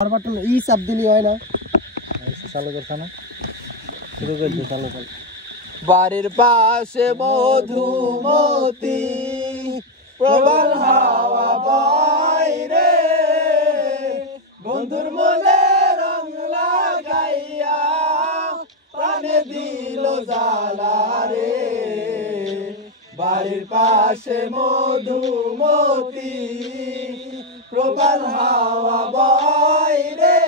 Button ই চাপ দিলি হয় না। চালু করছ না, শুরু করছি, চালু কর। বাড়ির পাশে মধুমতি প্রবল হাওয়া বাইরে, বন্ধুর মনে রং লাগাইয়া প্রাণে দিল জ্বালা রে। বাড়ির পাশে মধুমতি প্রবল হাওয়া বাইরে,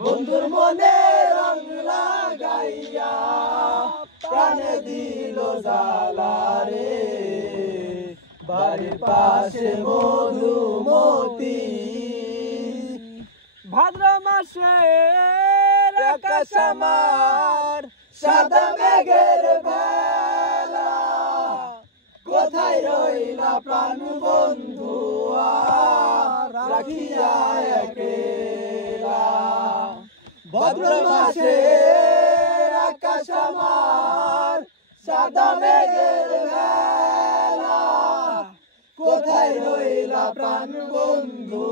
বন্ধুর মনে রং লাগাইয়া প্রাণে দিল জ্বালা রে। বাড়ির পাশে মধুমতি। ভাদ্র মাসে আকাশ আমার সাদা মেঘের বেলা, কোথায় রইলা প্রাণ বন্ধু রাখিয়া একেলা। ভাদ্র মাসে আকাশ আমার সাদা মেঘের বেলা, কোথায় রইলা প্রাণ বন্ধু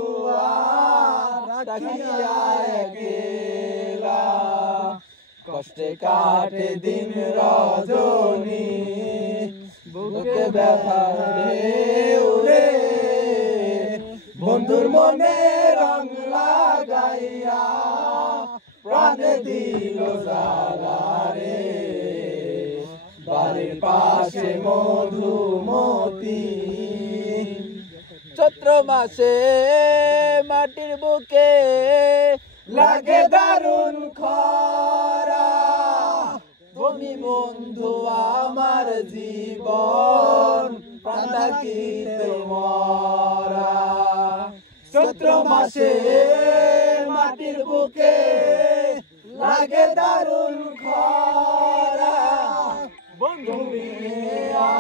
রাখিয়া একেলা। কষ্টে কাটে দিন রজনী, বুকে ব্যথা ঢেউ রে, বন্ধুর মনে রং লাগাইয়া প্রাণে দিল জ্বালা রে। বাড়ির পাশে মধুমতি। চৈত্র মাসে মাটির বুকে লাগে দারুণ খরা, তুমি বন্ধু আমার জীবন প্রাণ থাকিতে মরা। চৈত্র মাসে মাটির বুকে লাগে দারুণ খরা, বন্ধু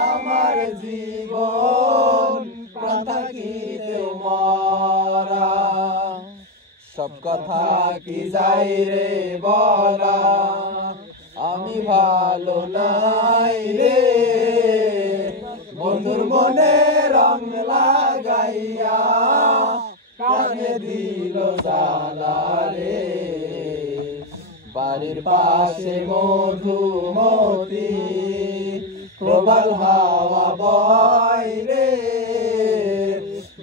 আমার জীবন প্রাণ থাকিতে মরা। সব কথা কি যাই রে বলা, আমি ভালো নাই রে, বন্ধুর মনে রং লাগাইয়া প্রাণে দিল জ্বালা রে। বাড়ির পাশে মধুমতি প্রবল হাওয়া বাইরে,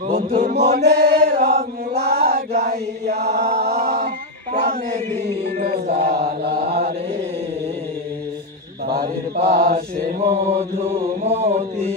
বন্ধুর মনে রং লাগাইয়া প্রাণে দিল জ্বালা রে। বাড়ির পাশে মধুমতি।